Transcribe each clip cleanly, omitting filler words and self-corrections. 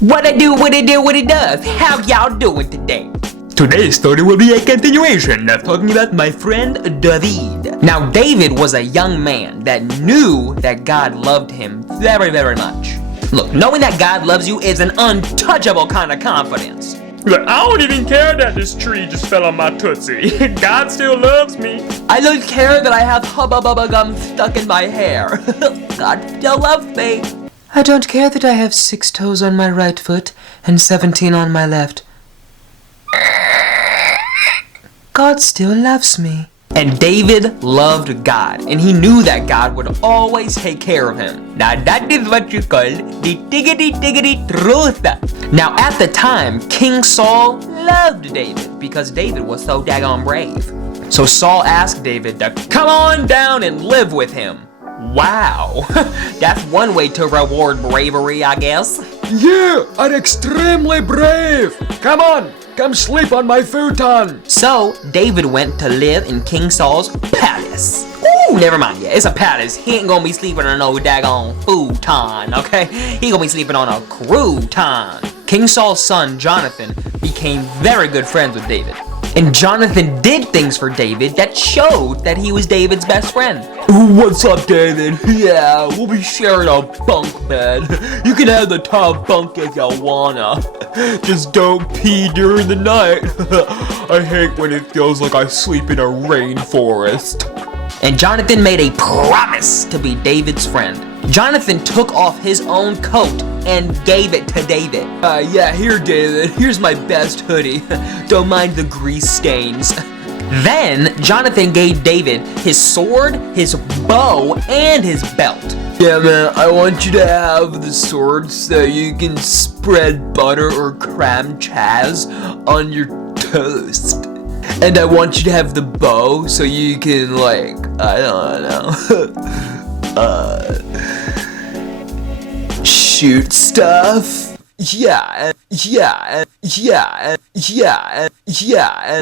What it do, what it do, what it does. How y'all doing today? Today's story will be a continuation of talking about my friend David. Now, David was a young man that knew that God loved him very, very much. Look, knowing that God loves you is an untouchable kind of confidence. Look, I don't even care that this tree just fell on my tootsie. God still loves me. I don't care that I have hubba bubba gum stuck in my hair. God still loves me. I don't care that I have 6 toes on my right foot and 17 on my left. God still loves me. And David loved God, and he knew that God would always take care of him. Now that is what you call the diggity truth. Now at the time, King Saul loved David because David was so daggone brave. So Saul asked David to come on down and live with him. Wow, that's one way to reward bravery, I guess. Yeah, I'm extremely brave. Come on, come sleep on my futon. So David went to live in King Saul's palace. Ooh, never mind, yeah, it's a palace. He ain't gonna be sleeping on no daggone futon, okay? He gonna be sleeping on a crouton. King Saul's son, Jonathan, became very good friends with David. And Jonathan did things for David that showed that he was David's best friend. What's up, David? Yeah, we'll be sharing a bunk bed. You can have the top bunk if you wanna. Just don't pee during the night. I hate when it feels like I sleep in a rainforest. And Jonathan made a promise to be David's friend. Jonathan took off his own coat and gave it to David. Yeah, here, David. Here's my best hoodie. Don't mind the grease stains. Then Jonathan gave David his sword, his bow, and his belt. Yeah, man, I want you to have the sword so you can spread butter or creme chaz on your toast. And I want you to have the bow so you can, like, I don't know, shoot stuff. Yeah, and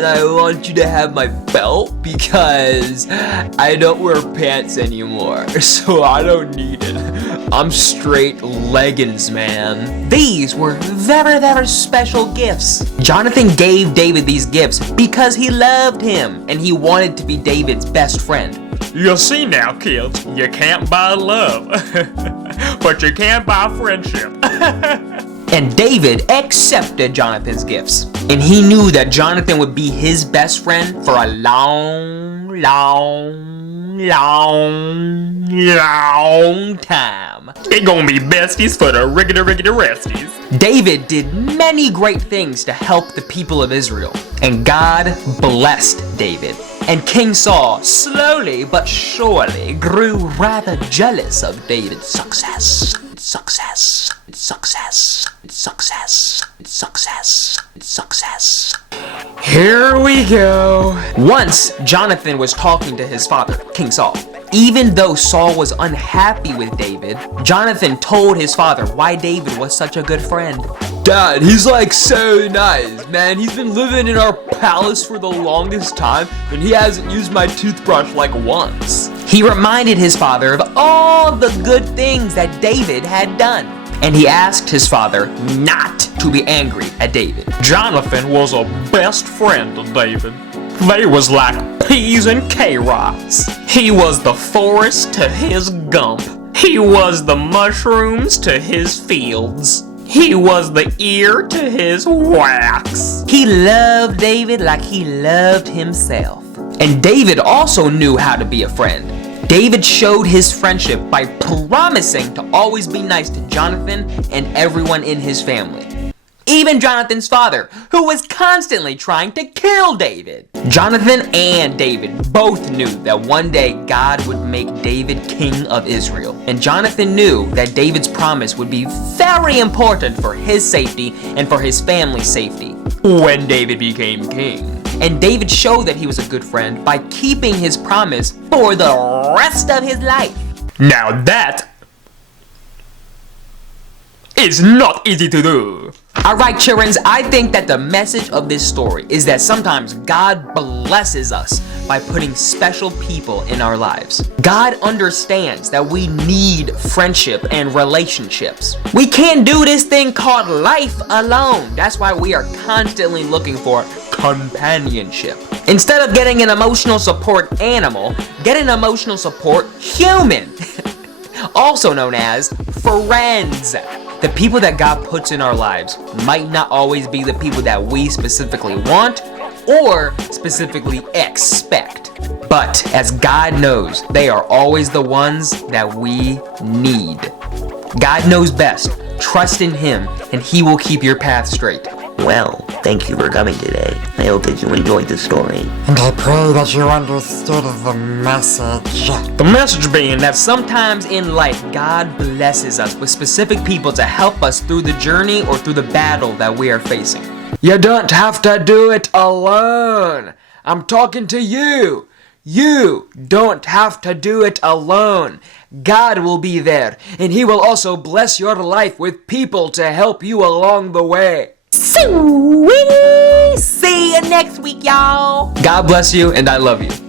I want you to have my belt because I don't wear pants anymore, so I don't need it. I'm straight leggings, man. These were very, very special gifts. Jonathan gave David these gifts because he loved him and he wanted to be David's best friend. You see now, kids, you can't buy love, but you can buy friendship. And David accepted Jonathan's gifts. And he knew that Jonathan would be his best friend for a long time. It gonna be besties for the riggedy resties. David did many great things to help the people of Israel. And God blessed David. And King Saul, slowly but surely, grew rather jealous of David's success. Here we go. Once, Jonathan was talking to his father, King Saul. Even though Saul was unhappy with David, Jonathan told his father why David was such a good friend. Dad, he's like so nice, man. He's been living in our palace for the longest time, and he hasn't used my toothbrush like once. He reminded his father of all the good things that David had done. And he asked his father not to be angry at David. Jonathan was a best friend of David. They was like peas and carrots. He was the forest to his gump. He was the mushrooms to his fields. He was the ear to his wax. He loved David like he loved himself. And David also knew how to be a friend. David showed his friendship by promising to always be nice to Jonathan and everyone in his family. Even Jonathan's father, who was constantly trying to kill David. Jonathan and David both knew that one day God would make David king of Israel. And Jonathan knew that David's promise would be very important for his safety and for his family's safety when David became king. And David showed that he was a good friend by keeping his promise for the rest of his life. Now that is not easy to do. Alright, children, I think that the message of this story is that sometimes God blesses us by putting special people in our lives. God understands that we need friendship and relationships. We can't do this thing called life alone. That's why we are constantly looking for companionship. Instead of getting an emotional support animal, get an emotional support human. Also known as friends. The people that God puts in our lives might not always be the people that we specifically want or specifically expect. But as God knows, they are always the ones that we need. God knows best. Trust in Him, and He will keep your path straight. Well, thank you for coming today. I hope that you enjoyed the story. And I pray that you understood the message. The message being that Sometimes in life, God blesses us with specific people to help us through the journey or through the battle that we are facing. You don't have to do it alone. I'm talking to you. You don't have to do it alone. God will be there, and He will also bless your life with people to help you along the way. Sweetie! See you next week, y'all. God bless you, and I love you.